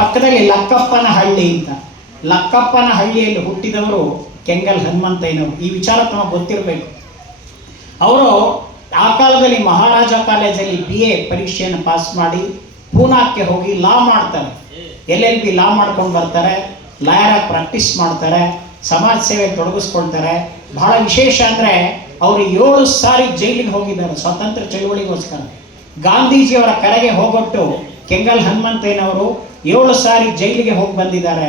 ಪಕ್ಕದಲ್ಲಿ ಲಕ್ಕಪ್ಪನ ಹಳ್ಳಿ ಅಂತ. ಲಕ್ಕಪ್ಪನ ಹಳ್ಳಿಯಲ್ಲಿ ಹುಟ್ಟಿದವರು ಕೆಂಗಲ್ ಹನುಮಂತಯ್ಯನವರು. ಈ ವಿಚಾರ ತಮಗೆ ಗೊತ್ತಿರಬೇಕು. ಅವರು ಆ ಕಾಲದಲ್ಲಿ ಮಹಾರಾಜ ಕಾಲೇಜಲ್ಲಿ ಬಿ ಎ ಪರೀಕ್ಷೆಯನ್ನು ಪಾಸ್ ಮಾಡಿ ಪೂನಾಕ್ಕೆ ಹೋಗಿ ಲಾ ಮಾಡ್ತಾರೆ. ಎಲ್ ಎಲ್ ಬಿ ಲಾ ಮಾಡ್ಕೊಂಡು ಬರ್ತಾರೆ ಲಾಯರಾಗಿ ಪ್ರಾಕ್ಟೀಸ್ ಮಾಡ್ತಾರೆ, ಸಮಾಜ ಸೇವೆ ತೊಡಗಿಸ್ಕೊಳ್ತಾರೆ. ಬಹಳ ವಿಶೇಷ ಅಂದರೆ ಅವರು ಏಳು ಸಾರಿ ಜೈಲಿಗೆ ಹೋಗಿದ್ದಾರೆ ಸ್ವಾತಂತ್ರ್ಯ ಚಳುವಳಿಗೋಸ್ಕರ. ಗಾಂಧೀಜಿಯವರ ಕರೆಗೆ ಹೋಗೊಟ್ಟು ಕೆಂಗಲ್ ಹನುಮಂತಯ್ಯನವರು ಏಳು ಸಾರಿ ಜೈಲಿಗೆ ಹೋಗಿ ಬಂದಿದ್ದಾರೆ.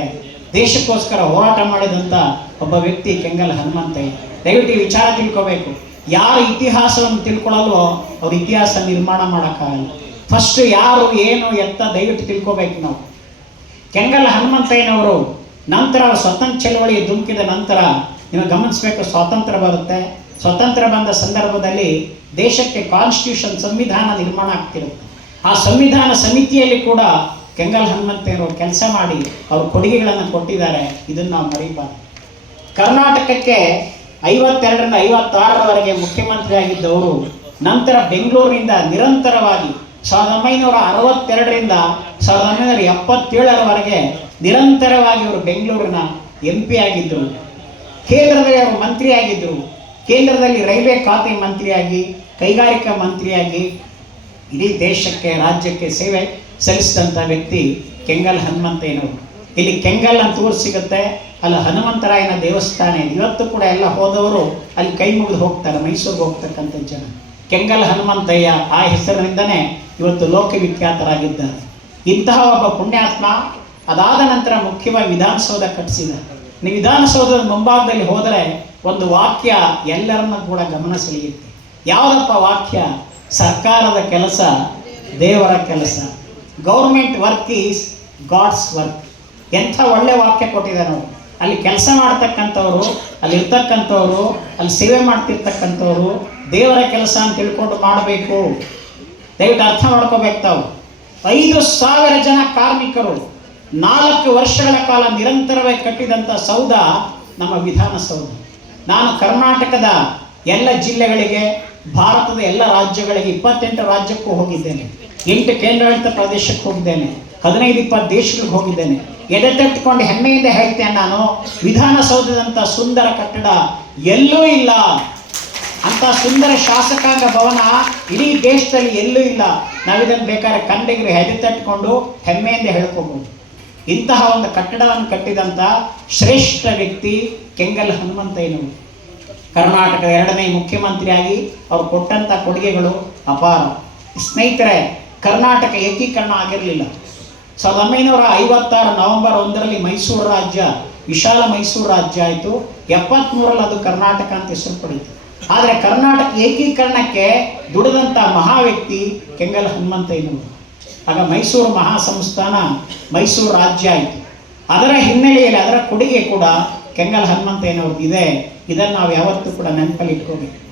ದೇಶಕ್ಕೋಸ್ಕರ ಹೋರಾಟ ಮಾಡಿದಂಥ ಒಬ್ಬ ವ್ಯಕ್ತಿ ಕೆಂಗಲ್ ಹನುಮಂತ ದಯವಿಟ್ಟು ಈ ವಿಚಾರ ತಿಳ್ಕೋಬೇಕು. ಯಾರು ಇತಿಹಾಸವನ್ನು ತಿಳ್ಕೊಳ್ಳಲು ಅವ್ರ ಇತಿಹಾಸ ನಿರ್ಮಾಣ ಮಾಡೋಕ್ಕಾಗಲ್ಲ. ಫಸ್ಟ್ ಯಾರು ಏನು ಎತ್ತ ದಯವಿಟ್ಟು ತಿಳ್ಕೋಬೇಕು ನಾವು. ಕೆಂಗಲ್ ಹನುಮಂತಯ್ಯನವರು ನಂತರ ಸ್ವತಂತ್ರ ಚಳವಳಿ ಧುಮುಕಿದ ನಂತರ ನೀವು ಗಮನಿಸಬೇಕು, ಸ್ವಾತಂತ್ರ್ಯ ಬರುತ್ತೆ. ಸ್ವಾತಂತ್ರ್ಯ ಬಂದ ಸಂದರ್ಭದಲ್ಲಿ ದೇಶಕ್ಕೆ ಕಾನ್ಸ್ಟಿಟ್ಯೂಷನ್ ಸಂವಿಧಾನ ನಿರ್ಮಾಣ ಆಗ್ತಿರುತ್ತೆ. ಆ ಸಂವಿಧಾನ ಸಮಿತಿಯಲ್ಲಿ ಕೂಡ ಕೆಂಗಲ್ ಹನುಮಂತೆಯವರು ಕೆಲಸ ಮಾಡಿ ಅವರು ಕೊಡುಗೆಗಳನ್ನು ಕೊಟ್ಟಿದ್ದಾರೆ, ಇದನ್ನು ನಾವು ಮರೀಬಾರ್ದು. ಕರ್ನಾಟಕಕ್ಕೆ ಐವತ್ತೆರಡರಿಂದ ಐವತ್ತಾರರವರೆಗೆ ಮುಖ್ಯಮಂತ್ರಿಯಾಗಿದ್ದವರು ನಂತರ ಬೆಂಗಳೂರಿನಿಂದ ನಿರಂತರವಾಗಿ ಸಾವಿರದ ಒಂಬೈನೂರ ಅರವತ್ತೆರಡರಿಂದ ಸಾವಿರದ ಒಂಬೈನೂರ ಎಪ್ಪತ್ತೇಳರವರೆಗೆ ನಿರಂತರವಾಗಿ ಅವರು ಬೆಂಗಳೂರಿನ ಎಂ ಪಿ ಆಗಿದ್ದರು ಕೇಂದ್ರದಲ್ಲಿ ಅವರು ಮಂತ್ರಿಯಾಗಿದ್ದರು ಕೇಂದ್ರದಲ್ಲಿ ರೈಲ್ವೆ ಖಾತೆ ಮಂತ್ರಿಯಾಗಿ, ಕೈಗಾರಿಕಾ ಮಂತ್ರಿಯಾಗಿ, ಇಡೀ ದೇಶಕ್ಕೆ, ರಾಜ್ಯಕ್ಕೆ ಸೇವೆ ಸಲ್ಲಿಸಿದಂಥ ವ್ಯಕ್ತಿ ಕೆಂಗಲ್ ಹನುಮಂತಯ್ಯನವರು ಇಲ್ಲಿ ಕೆಂಗಲ್ ಅಂತ ಊರು ಸಿಗುತ್ತೆ, ಅಲ್ಲಿ ಹನುಮಂತರಾಯನ ದೇವಸ್ಥಾನ ಇವತ್ತು ಕೂಡ ಎಲ್ಲ ಹೋದವರು ಅಲ್ಲಿ ಕೈ ಮುಗಿದು ಹೋಗ್ತಾರೆ, ಮೈಸೂರಿಗೆ ಹೋಗ್ತಕ್ಕಂಥ ಜನ. ಕೆಂಗಲ್ ಹನುಮಂತಯ್ಯ ಆ ಹೆಸರಿನಿಂದನೇ ಇವತ್ತು ಲೋಕವಿಖ್ಯಾತರಾಗಿದ್ದಾರೆ ಇಂತಹ ಒಬ್ಬ ಪುಣ್ಯಾತ್ಮ ಅದಾದ ನಂತರ ಮುಖ್ಯವಾಗಿ ವಿಧಾನಸೌಧ ಕಟ್ಟಿಸಿದ. ನೀವು ವಿಧಾನಸೌಧದ ಮುಂಭಾಗದಲ್ಲಿ ಹೋದರೆ ಒಂದು ವಾಕ್ಯ ಎಲ್ಲರನ್ನ ಕೂಡ ಗಮನ ಸೆಳೆಯುತ್ತೆ. ಯಾವುದಪ್ಪ ವಾಕ್ಯ? ಸರ್ಕಾರದ ಕೆಲಸ, ದೇವರ ಕೆಲಸ. Government work is God's work. ಎಂಥ ಒಳ್ಳೆ ವಾಕ್ಯ ಕೊಟ್ಟಿದ್ದಾರೆ ನಾವು ಅಲ್ಲಿ ಕೆಲಸ ಮಾಡ್ತಕ್ಕಂಥವ್ರು, ಅಲ್ಲಿ ಇರ್ತಕ್ಕಂಥವ್ರು, ಅಲ್ಲಿ ಸೇವೆ ಮಾಡ್ತಿರ್ತಕ್ಕಂಥವ್ರು ದೇವರ ಕೆಲಸ ಅಂತ ತಿಳ್ಕೊಂಡು ಮಾಡಬೇಕು. ದಯವಿಟ್ಟು ಅರ್ಥ ಮಾಡ್ಕೋಬೇಕು ತಾವು. ಐದು ಸಾವಿರ ಜನ ಕಾರ್ಮಿಕರು ನಾಲ್ಕು ವರ್ಷಗಳ ಕಾಲ ನಿರಂತರವಾಗಿ ಕಟ್ಟಿದಂಥ ಸೌಧ ನಮ್ಮ ವಿಧಾನಸೌಧ ನಾನು ಕರ್ನಾಟಕದ ಎಲ್ಲ ಜಿಲ್ಲೆಗಳಿಗೆ, ಭಾರತದ ಎಲ್ಲ ರಾಜ್ಯಗಳಿಗೆ ಇಪ್ಪತ್ತೆಂಟು ರಾಜ್ಯಕ್ಕೂ ಹೋಗಿದ್ದೇನೆ. ಎಂಟು ಕೇಂದ್ರಾಡಳಿತ ಪ್ರದೇಶಕ್ಕೆ ಹೋಗಿದ್ದೇನೆ. ಹದಿನೈದು, ಇಪ್ಪತ್ತು ದೇಶಗಳಿಗೆ ಹೋಗಿದ್ದೇನೆ. ಎದೆ ತಟ್ಟಿಕೊಂಡು ಹೆಮ್ಮೆಯಿಂದ ಹೇಳ್ತೇನೆ ನಾನು, ವಿಧಾನಸೌಧದಂಥ ಸುಂದರ ಕಟ್ಟಡ ಎಲ್ಲೂ ಇಲ್ಲ. ಅಂತ ಸುಂದರ ಶಾಸಕಾಂಗ ಭವನ ಇಡೀ ದೇಶದಲ್ಲಿ ಎಲ್ಲೂ ಇಲ್ಲ. ನಾವಿದನ್ನು ಬೇಕಾದ್ರೆ ಕನ್ನಡಿಗರು ಹೆದೆ ತಟ್ಕೊಂಡು ಹೆಮ್ಮೆಯಿಂದ ಹೇಳ್ಕೋಬಹುದು ಇಂತಹ ಒಂದು ಕಟ್ಟಡವನ್ನು ಕಟ್ಟಿದಂಥ ಶ್ರೇಷ್ಠ ವ್ಯಕ್ತಿ ಕೆಂಗಲ್ ಹನುಮಂತಯ್ಯನವರು ಕರ್ನಾಟಕದ ಎರಡನೇ ಮುಖ್ಯಮಂತ್ರಿಯಾಗಿ ಅವರು ಕೊಟ್ಟಂಥ ಕೊಡುಗೆಗಳು ಅಪಾರ. ಸ್ನೇಹಿತರೆ ಕರ್ನಾಟಕ ಏಕೀಕರಣ ಆಗಿರಲಿಲ್ಲ. ಸಾವಿರದ ಒಂಬೈನೂರ ಐವತ್ತಾರು ನವೆಂಬರ್ ಒಂದರಲ್ಲಿ ಮೈಸೂರು ರಾಜ್ಯ, ವಿಶಾಲ ಮೈಸೂರು ರಾಜ್ಯ ಆಯಿತು. ಎಪ್ಪತ್ತ್ಮೂರಲ್ಲಿ ಅದು ಕರ್ನಾಟಕ ಅಂತ ಹೆಸರು ಪಡೀತು ಆದರೆ ಕರ್ನಾಟಕ ಏಕೀಕರಣಕ್ಕೆ ದುಡಿದಂಥ ಮಹಾ ವ್ಯಕ್ತಿ ಕೆಂಗಲ್ ಹನುಮಂತಯ್ಯನವರು ಆಗ ಮೈಸೂರು ಮಹಾ ಸಂಸ್ಥಾನ ಮೈಸೂರು ರಾಜ್ಯ ಆಯಿತು. ಅದರ ಹಿನ್ನೆಲೆಯಲ್ಲಿ ಅದರ ಕೊಡುಗೆ ಕೂಡ ಕೆಂಗಲ್ ಹನುಮಂತಯ್ಯನವ್ರದ್ದು ಇದೆ ಇದನ್ನು ನಾವು ಯಾವತ್ತೂ ಕೂಡ ನೆನಪಲ್ಲಿ ಇಟ್ಕೋಬೇಕು.